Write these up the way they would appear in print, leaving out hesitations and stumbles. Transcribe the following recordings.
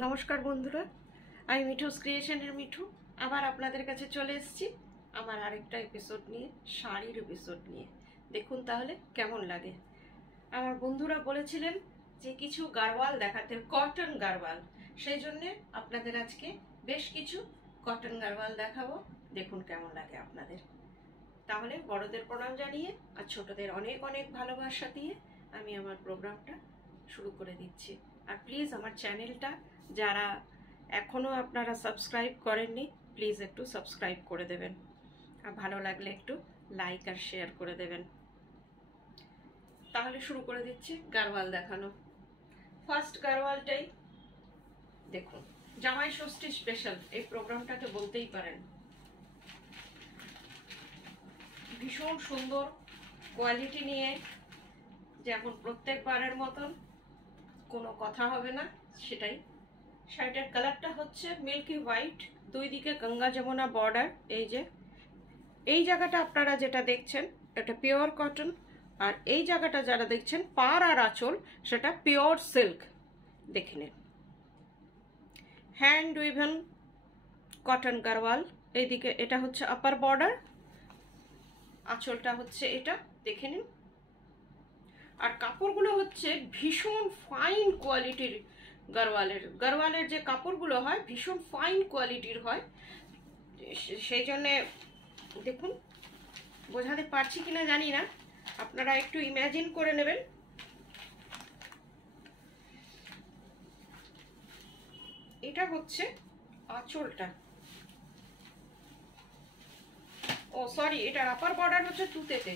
নমস্কার বন্ধুরা, আমি মিঠুস ক্রিয়েশনের মিঠু আবার আপনাদের কাছে চলে এসেছি আমার আরেকটা এপিসোড নিয়ে, শাড়ির এপিসোড নিয়ে। দেখুন তাহলে কেমন লাগে। আমার বন্ধুরা বলেছিলেন যে কিছু গারওয়াল দেখাতে, কটন গারওয়াল, সেই জন্যে আপনাদের আজকে বেশ কিছু কটন গারওয়াল দেখাবো। দেখুন কেমন লাগে আপনাদের। তাহলে বড়দের প্রণাম জানিয়ে আর ছোটদের অনেক অনেক ভালোবাসা দিয়ে আমি আমার প্রোগ্রামটা শুরু করে দিচ্ছি। আর প্লিজ আমার চ্যানেলটা যারা এখনও আপনারা সাবস্ক্রাইব করেননি, প্লিজ একটু সাবস্ক্রাইব করে দেবেন, আর ভালো লাগলে একটু লাইক আর শেয়ার করে দেবেন। তাহলে শুরু করে দিচ্ছি গারওয়াল দেখানো। ফার্স্ট গারওয়ালটাই দেখুন, জামাই ষষ্ঠী স্পেশাল এই প্রোগ্রামটাকে বলতেই পারেন। ভীষণ সুন্দর কোয়ালিটি নিয়ে, যেমন প্রত্যেকবারের মতন কোনো কথা হবে না সেটাই। শাড়িটার কালারটা হচ্ছে মিল্কি হোয়াইট, দুই দিকে গঙ্গা যমুনা বর্ডার। এই যে এই জায়গাটা আপনারা যেটা দেখছেন এটা পিওর কটন, আর এই জায়গাটা যারা দেখছেন পার আর আঁচল সেটা পিওর সিল্ক। দেখে নিন, হ্যান্ড উইভেন কটন গারওয়াল। এইদিকে এটা হচ্ছে আপার বর্ডার, আঁচলটা হচ্ছে এটা, দেখে নিন। আর কাপড়গুলো হচ্ছে ভীষণ ফাইন কোয়ালিটির। গারওয়ালের যে কাপড়গুলো হয় ভীষণ ফাইন কোয়ালিটির হয়, সেই জন্যে দেখুন, বোঝাতে পারছি কিনা জানি না, আপনারা একটু ইমাজিন করে নেবেন। এটা হচ্ছে আঁচলটা, ও সরি, এটার আপার বর্ডার হচ্ছে তুতেতে।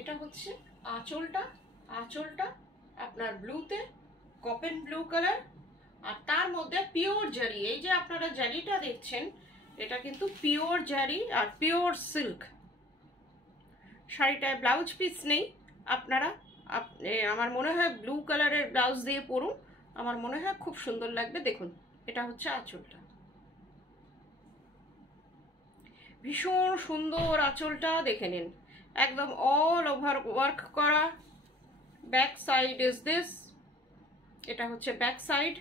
এটা হচ্ছে আঁচলটা, আঁচলটা আপনার ব্লুতে, কপেন ব্লু কালার, আর তার মধ্যে পিওর জারি। এই যে আপনারা জারিটা দেখছেন এটা কিন্তু পিওর জারি আর পিওর সিল্ক। শাড়িটায় ব্লাউজ পিস নেই, আপনারা আমার মনে হয় ব্লু কালারের ব্লাউজ দিয়ে পরুন, আমার মনে হয় খুব সুন্দর লাগবে। দেখুন এটা হচ্ছে আঁচলটা, ভীষণ সুন্দর আঁচলটা, দেখে নিন, একদম অল ওভার ওয়ার্ক করা। ব্যাক সাইড ইজ দিস, এটা হচ্ছে ব্যাক সাইড,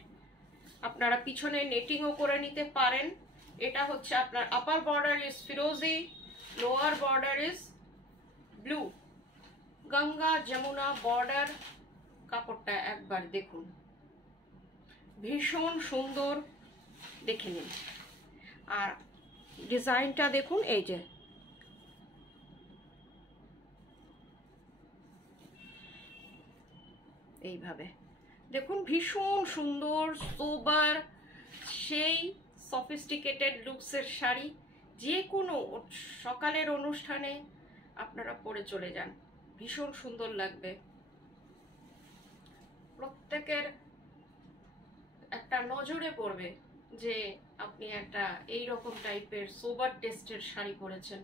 আপনারা পিছনে নেটিংও করে নিতে পারেন। এটা হচ্ছে আপনার আপার বর্ডার ইজ ফিরোজি, lower border is blue, Ganga Jamuna border. কাপড়টা একবার দেখুন, ভীষণ সুন্দর, দেখে নিন। আর ডিজাইনটা দেখুন, এই যে এইভাবে দেখুন, ভীষণ সুন্দর সোবার, সেই সফিস্টিকেটেড লুকসের শাড়ি। যে কোনো সকালের অনুষ্ঠানে আপনারা পরে চলে যান, ভীষণ সুন্দর লাগবে। প্রত্যেকের একটা নজরে পড়বে যে আপনি একটা এই রকম টাইপের সোবার টেস্টের শাড়ি পরেছেন।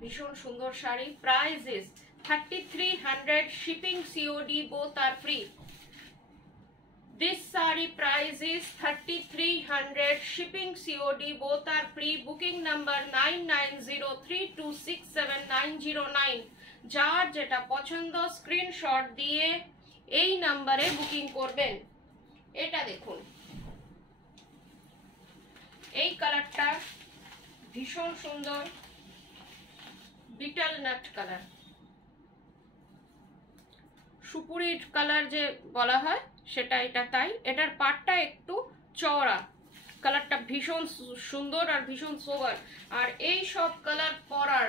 ভীষণ সুন্দর sari. Price is 3300, shipping COD both are free. This saree price is 3300, shipping COD both are free. Booking number 9903267909. যার যেটা পছন্দ স্ক্রিনশট দিয়ে এই নাম্বারে বুকিং করবেন। এটা দেখুন, এই কালারটা ভীষণ সুন্দর, বিটল নাট কালার, সুপুরি কালার যে বলা হয় সেটা এটা তাই। এটার পাটটা একটু চওড়া, কালারটা ভীষণ সুন্দর আর ভীষণ সোবার। আর এই সব কালার পরার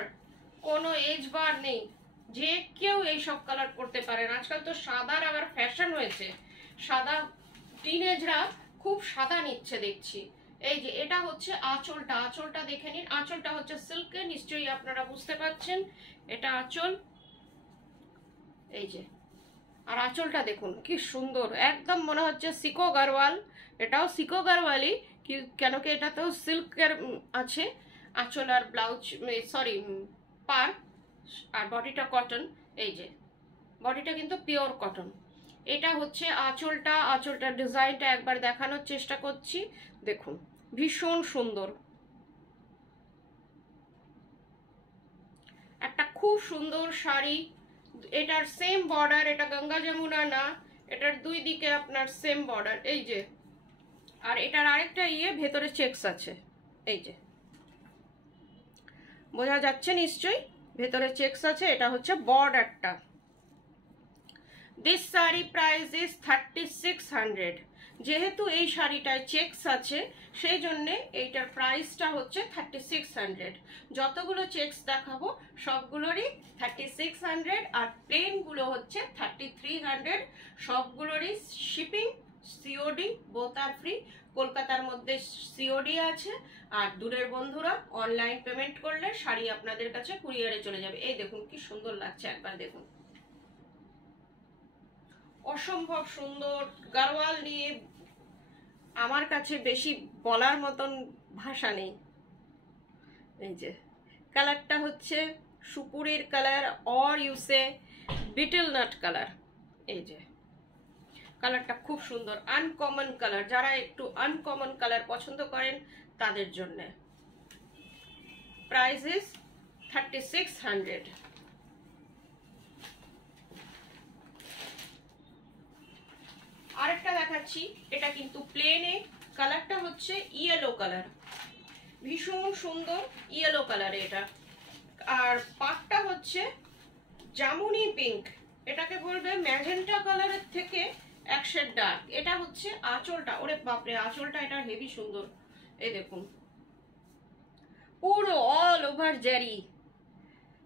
কোনো এজ বার নেই, যে কেউ এই সব কালার পরতে পারেন। আজকাল তো সাদার আবার ফ্যাশন হয়েছে, সাদা টিনেজরা খুব সাদা নিচ্ছে দেখছি। এই যে এটা হচ্ছে আঁচলটা, আঁচলটা দেখে নিন। আঁচলটা হচ্ছে সিল্কে, নিশ্চয়ই আপনারা বুঝতে পারছেন এটা আঁচল। এই যে, আর আঁচলটা দেখুন কি সুন্দর, একদম মনে হচ্ছে সিকো গারওয়াল। এটাও সিকো গারওয়ালি, কেন কি এটাতেও সিল্কের আছে। আঁচল আর ব্লাউজ, সরি পার, আর বডিটা কটন। এই যে বডিটা কিন্তু পিওর কটন। এটা হচ্ছে আঁচলটা, আঁচলটার ডিজাইনটা একবার দেখানোর চেষ্টা করছি। দেখুন ভীষণ সুন্দর, একটা খুব সুন্দর শাড়ি। এটার সেম বর্ডার, এটা গঙ্গা যমুনা না, এটার দুই দিকে আপনার সেম বর্ডার, এই যে। আর এটার আরেকটা ভেতরে চেকস আছে, এই যে, বোঝা যাচ্ছে নিশ্চয়ই, ভেতরে চেকস আছে। এটা হচ্ছে বর্ডারটা। This sari price is 3600। যেহেতু এই শাড়িটায় চেকস আছে সেই জন্যে এইটার প্রাইসটা হচ্ছে 3600। যতগুলো চেকস দেখাবো সবগুলোরই 3600, আর প্লেনগুলো হচ্ছে 3300। সবগুলোরই শিপিং সিওডি বোথ আর ফ্রি। কলকাতার মধ্যে সিওডি আছে, আর দূরের বন্ধুরা অনলাইন পেমেন্ট করলে শাড়ি আপনাদের কাছে কুরিয়ারে চলে যাবে। এই দেখুন কি সুন্দর লাগছে, একবার দেখুন, অসম্ভব সুন্দর। গারওয়াল নিয়ে আমার কাছে বেশি বলার মতন ভাষা নেই। এই যে কালারটা হচ্ছে সুপুরির colour, or you say betel nut colour. এই যে কালারটা খুব সুন্দর, আনকমন কালার। যারা একটু আনকমন কালার পছন্দ করেন তাদের জন্য। Price is 3600। আরেকটা দেখাচ্ছি, এটা কিন্তু প্লেনে, কালারটা হচ্ছে ইয়েলো কালার, ভীষণ সুন্দর ইয়েলো কালার এটা। আর পাটটা হচ্ছে জামুনি পিঙ্ক, এটাকে বলবে ম্যাজেন্টা কালারের থেকে এক শেড ডার্ক। এটা হচ্ছে আঁচলটা, ওরে বাপরে আঁচলটা এটা হেভি সুন্দর। এই দেখুন পুরো অল ওভার জারি,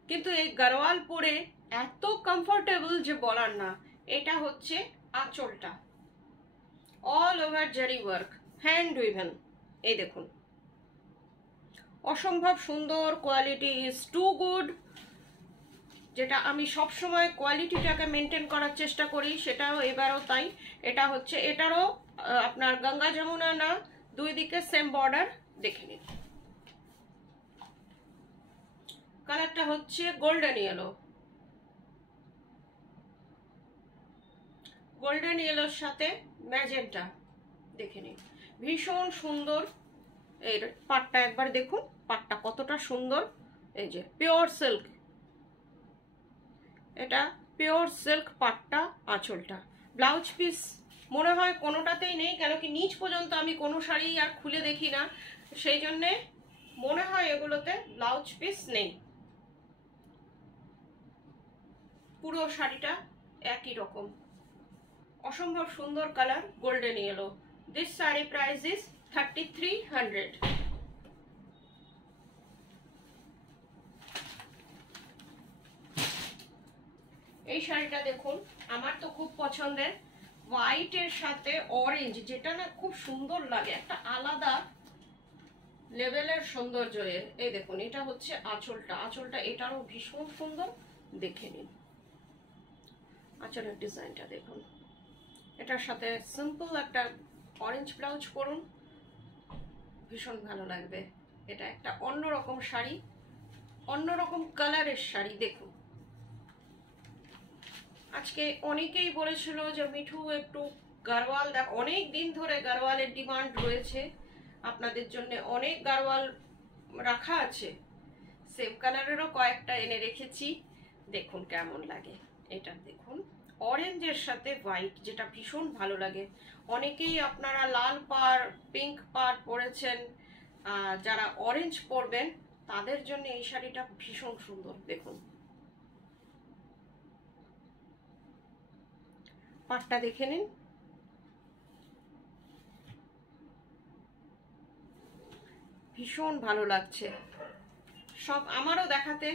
কিন্তু এই গারওয়াল পরে এত কমফোর্টেবল যে বলার না। এটা হচ্ছে আঁচলটা, অল ওভার জারি ওয়ার্ক, হ্যান্ড উইভেন। এই দেখুন অসম্ভব সুন্দর, কোয়ালিটি ইজ টু গুড। যেটা আমি সব সময় কোয়ালিটিটাকে মেনটেন করার চেষ্টা করি, সেটাও এবারও তাই। এটা হচ্ছে, এটারও আপনার গঙ্গা যমুনা না, দুই দিকে সেম বর্ডার। দেখে নিন কালারটা হচ্ছে গোল্ডেন ইয়েলো, গোল্ডেন ইয়েলোর সাথে ম্যাজেন্টা। দেখে নিন ভীষণ সুন্দর। এর পাটটা একবার দেখুন, পাটটা কতটা সুন্দর। এই যে পিওর সিল্ক, এটা পিওর সিল্ক পাটটা, আঁচলটা। ব্লাউজ পিস মনে হয় কোনোটাতেই নেই, কেন কি নিচ পর্যন্ত আমি কোনো শাড়ি আর খুলে দেখি না, সেই জন্যে মনে হয় এগুলোতে ব্লাউজ পিস নেই। পুরো শাড়িটা একই রকম, অসম্ভব সুন্দর colour, golden yellow. This sari price is 3300। এই শাড়িটা দেখুন, আমার তো খুব পছন্দের, হোয়াইটের সাথে অরেঞ্জ, যেটা না খুব সুন্দর লাগে, একটা আলাদা লেভেলের সৌন্দর্য এর। এই দেখুন এটা হচ্ছে আঁচলটা, আঁচলটা এটারও ভীষণ সুন্দর। দেখে নিন আঁচলের ডিজাইনটা দেখুন। এটার সাথে সিম্পল একটা অরেঞ্জ ব্লাউজ পরুন, ভীষণ ভালো লাগবে। এটা একটা অন্যরকম শাড়ি, অন্যরকম কালারের শাড়ি। দেখুন আজকে অনেকেই বলেছিল যে মিঠু একটু গারওয়াল দেখ, অনেক দিন ধরে গারওয়ালের ডিমান্ড রয়েছে আপনাদের জন্য, অনেক গারওয়াল রাখা আছে। সেম কালারেরও কয়েকটা এনে রেখেছি, দেখুন কেমন লাগে। এটা দেখুন অরেঞ্জের সাথে হোয়াইট, যেটা ভীষণ ভালো লাগে। অনেকেই আপনারা লাল পাড়, পিঙ্ক পাড় পরেছেন, যারা অরেঞ্জ পরবেন তাদের জন্য এই শাড়িটা ভীষণ সুন্দর। দেখুন পাটটা দেখে নিন, ভীষণ ভালো লাগছে। সব আমারও দেখাতে,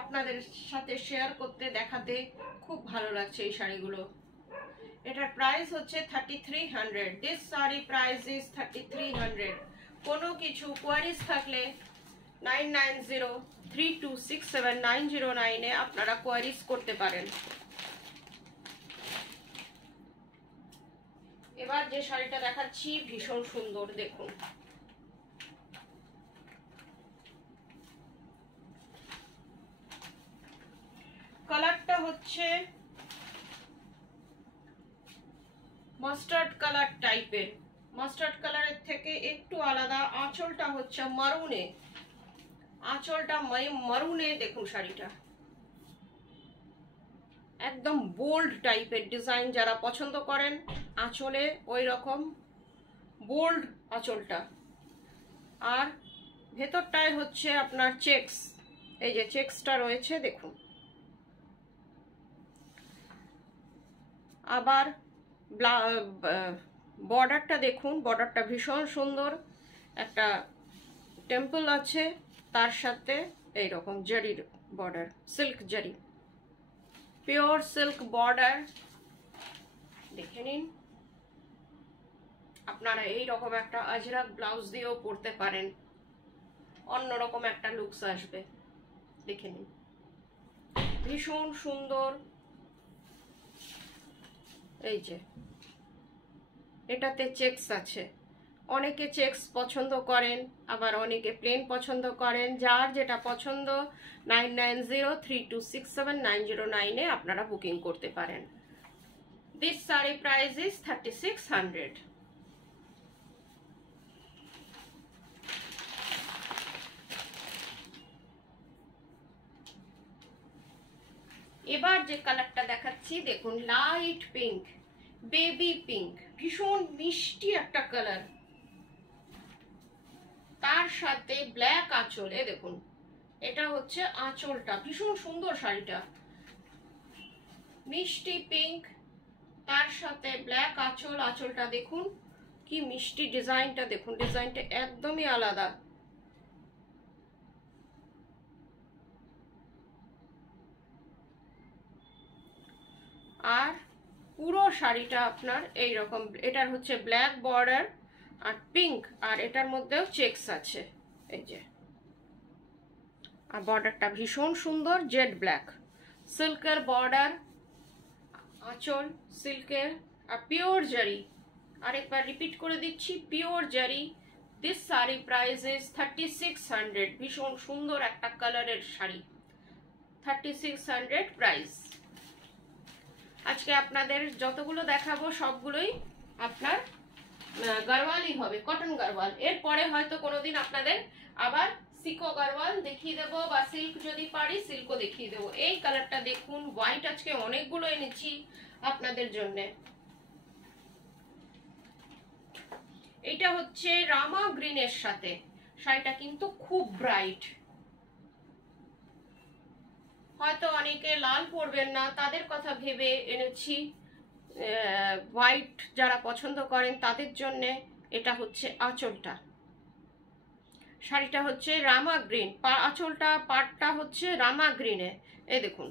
আপনাদের সাথে শেয়ার করতে, দেখাতে খুব ভালো লাগছে এই শাড়িগুলো। এটার প্রাইস হচ্ছে 3300। This sari price is 3300। কোনো কিছু কোয়ারিজ থাকলে 9903267909 আপনারা কোয়ারিজ করতে পারেন। এবার যে শাড়িটা দেখাচ্ছি ভীষণ সুন্দর, দেখুন কালারটা হচ্ছে মাস্টার্ড কালার টাইপের, মাস্টার্ড কালারের থেকে একটু আলাদা। আঁচলটা হচ্ছে মারুনে, আঁচলটা মারুনে। দেখুন শাড়িটা একদম বোল্ড টাইপের ডিজাইন যারা পছন্দ করেন, আঁচলে ওই রকম বোল্ড আঁচলটা। আর ভেতরটায় হচ্ছে আপনার চেক্স, এই যে চেক্সটা রয়েছে দেখুন। আবার বর্ডারটা দেখুন, বর্ডারটা ভীষণ সুন্দর, একটা টেম্পল আছে, তার সাথে এই রকম জারির বর্ডার, সিল্ক জারি, পিওর সিল্ক বর্ডার। দেখে নিন, আপনারা এই রকম একটা আজরাক ব্লাউজ দিয়েও পরতে পারেন, অন্যরকম একটা লুকস আসবে। দেখে নিন, ভীষণ সুন্দর। এই যে এটাতে চেকস আছে, অনেকে চেকস পছন্দ করেন, আবার অনেকে প্লেন পছন্দ করেন। যার যেটা পছন্দ 9903267909 আপনারা বুকিং করতে পারেন। This sari price is 3600। এবার যে কালারটা দেখাচ্ছি দেখুন, লাইট পিঙ্ক, বেবি পিঙ্ক, ভীষণ মিষ্টি একটা কালার, তার সাথে ব্ল্যাক আঁচলে দেখুন। এটা হচ্ছে আঁচলটা, ভীষণ সুন্দর শাড়িটা, মিষ্টি পিঙ্ক, তার সাথে ব্ল্যাক আঁচল। আঁচলটা দেখুন কি মিষ্টি, ডিজাইনটা দেখুন, ডিজাইনটা একদমই আলাদা। আর পুরো শাড়িটা আপনার এই রকম, এটার হচ্ছে ব্ল্যাক বর্ডার আর পিঙ্ক, আর এটার মধ্যেও চেকস আছে, এই যে। আর বর্ডারটা ভীষণ সুন্দর, জেড ব্ল্যাক, সিল্কের বর্ডার, আঁচল সিল্কের, আর পিওর জারি। আরেকবার রিপিট করে দিচ্ছি, পিওর জারি। This sari price is 3600। ভীষণ সুন্দর একটা কালারের শাড়ি, 3600 প্রাইস। আজকে আপনাদের যতগুলো দেখাবো সবগুলোই আপনার গারওয়ালই হবে, কটন গারওয়াল। এরপরে হয়তো কোনোদিন আপনাদের আবার সিকো গারওয়াল দেখিয়ে দেবো, বা সিল্ক যদি পারি সিল্কও দেখিয়ে দেবো। এই কালারটা দেখুন, হোয়াইট আজকে অনেকগুলো এনেছি আপনাদের জন্য। এটা হচ্ছে রামা গ্রিনের সাথে, শাড়িটা কিন্তু খুব ব্রাইট। হয়তো অনেকে লাল পরবেন না, তাদের কথা ভেবে এনেছি। হোয়াইট যারা পছন্দ করেন তাদের জন্য এটা হচ্ছে আঁচলটা। শাড়িটা হচ্ছে রামা গ্রিন, আঁচলটা পাটটা হচ্ছে রামা গ্রিনে, এই দেখুন।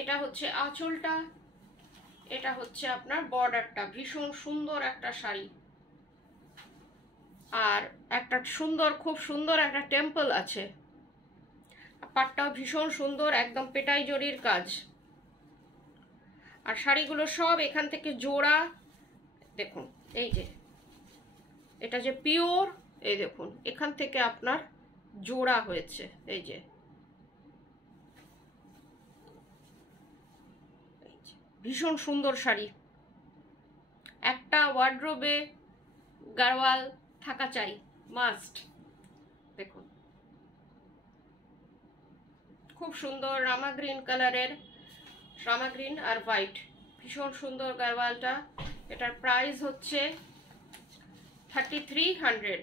এটা হচ্ছে আঁচলটা, এটা হচ্ছে আপনার বর্ডারটা। ভীষণ সুন্দর একটা শাড়ি, আর একটা সুন্দর, খুব সুন্দর একটা টেম্পল আছে। পাটটাও ভীষণ সুন্দর, একদম পেটাই জরির কাজ। আর শাড়িগুলো সব এখান থেকে জোড়া দেখুন, এই যে এটা যে পিওর, এই দেখুন এখান থেকে আপনার জোড়া হয়েছে, এই যে। ভীষণ সুন্দর শাড়ি, একটা ওয়ার্ড্রোবে গারওয়াল থাকা চাই, মাস্ট। দেখুন খুব সুন্দর রামা গ্রিন কালারের, রামা গ্রিন আর হোয়াইট, ভীষণ সুন্দর গারওয়ালটা। এটার প্রাইস হচ্ছে 3300।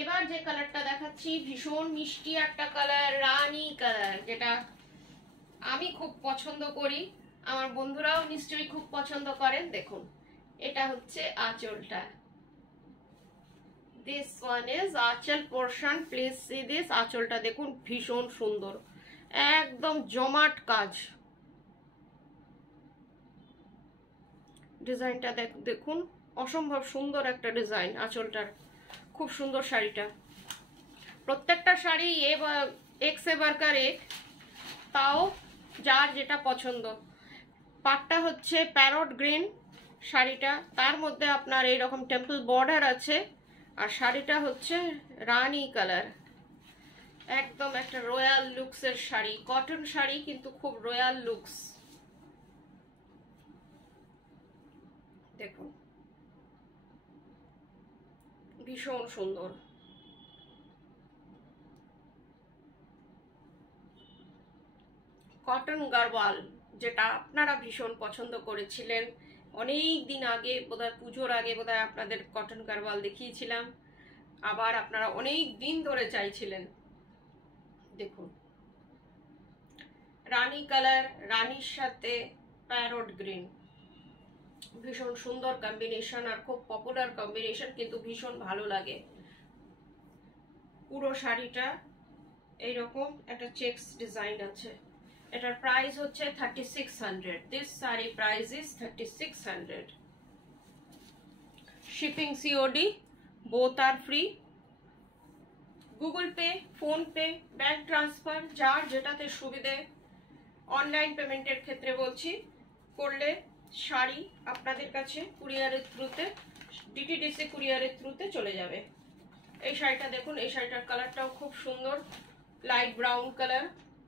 এবার যে কালারটা দেখাচ্ছি ভীষণ মিষ্টি একটা কালার, রানী কালার, যেটা আমি খুব পছন্দ করি, আমার বন্ধুরাও নিশ্চয়ই খুব পছন্দ করেন। দেখুন এটা হচ্ছে আঁচলটা। This one is আঁচল পোর্শন, প্লিজ সি দিস। আঁচলটা দেখুন ভীষণ সুন্দর, একদম জমাট কাজ। ডিজাইনটা দেখুন, অসম্ভব সুন্দর একটা ডিজাইন আঁচলটার, খুব সুন্দর শাড়িটা। প্রত্যেকটা শাড়ি এক সে বারকার এক, তাও যার যেটা পছন্দ। পাটটা হচ্ছে প্যারট গ্রিন শাড়িটা, তার মধ্যে আপনার এইরকম টেম্পল বর্ডার আছে। আর শাড়িটা হচ্ছে রানী কালার, একদম একটা রয়্যাল লুকসের শাড়ি, কটন শাড়ি কিন্তু খুব রয়্যাল লুকস। দেখুন ভীষণ সুন্দর। কটন গারওয়াল, যেটা আপনারা ভীষণ পছন্দ করেছিলেন অনেক দিন আগে, বোধহয় পুজোর আগে বোধহয় আপনাদের কটন গারওয়াল দেখিয়েছিলাম, আবার আপনারা অনেক দিন ধরে চাইছিলেন। দেখুন রানী কালার, রানীর সাথে প্যারট গ্রিন, ভীষণ সুন্দর কম্বিনেশন আর খুব পপুলার কম্বিনেশন, কিন্তু ভীষণ ভালো লাগে। পুরো শাড়িটা এইরকম একটা চেকস ডিজাইন আছে। এটার প্রাইস হচ্ছে 3600। This sari price is 3600। Shipping COD both আর free. Google Pay, PhonePe, bank transfer, যার যেটাতে সুবিধে, অনলাইন পেমেন্টের ক্ষেত্রে বলছি, করলে শাড়ি আপনাদের কাছে কুরিয়ারের থ্রুতে, ডিটিডিসি কুরিয়ারের থ্রুতে চলে যাবে। এই শাড়িটা দেখুন, এই শাড়িটার কালারটাও খুব সুন্দর, লাইট ব্রাউন কালার,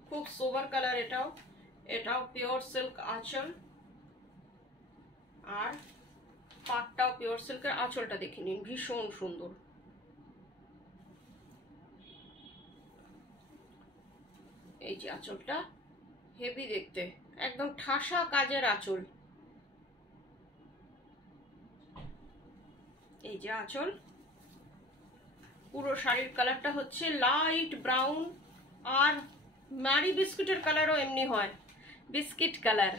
খুব সোবার কালার। এটাও পিওর সিল্ক আঁচল, আর পাটটাও পিওর সিল্কের। আঁচলটা দেখে নিন, ভীষণ সুন্দর। এই যে আঁচলটা হেভি দেখতে, একদম ঠাসা কাজের আঁচল। এই যে আঁচল। পুরো শাড়ির কালারটা হচ্ছে লাইট ব্রাউন, আর মারি বিস্কুটের কালারও এমনি হয়, বিস্কিট কালার।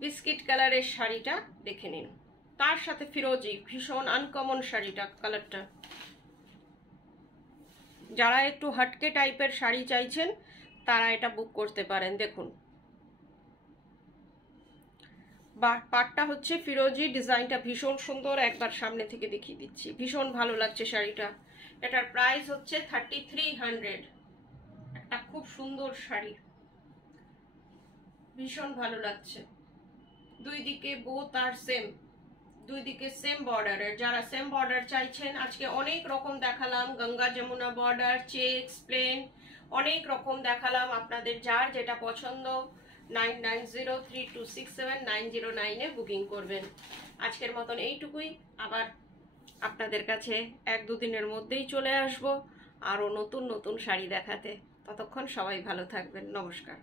বিস্কিট কালারের শাড়িটা দেখে নিন, তার সাথে ফিরোজি, ভীষণ আনকমন শাড়িটা, কালারটা। যারা একটু হটকে টাইপের শাড়ি চাইছেন তারা এটা বুক করতে পারেন। দেখুন পাটটা হচ্ছে ফিরোজি, ডিজাইনটা ভীষণ সুন্দর, একবার সামনে থেকে দেখিয়ে দিচ্ছি, ভীষণ ভালো লাগছে শাড়িটা। এটার প্রাইস হচ্ছে 3300। একটা খুব সুন্দর শাড়ি, ভীষণ ভালো লাগছে। দুই দিকে বোথ আর সেম, দুই দিকে সেম বর্ডারের। যারা সেম বর্ডার চাইছেন, আজকে অনেক রকম দেখালাম, Ganga Jamuna border, checks, plain, অনেক রকম দেখালাম। আপনাদের যার যেটা পছন্দ 9903267909 বুকিং করবেন। আজকের মতন এইটুকুই, আবার আপনাদের কাছে 1-2 দিনের মধ্যেই চলে আসব আরও নতুন নতুন শাড়ি দেখাতে। ততক্ষণ সবাই ভালো থাকবেন, নমস্কার।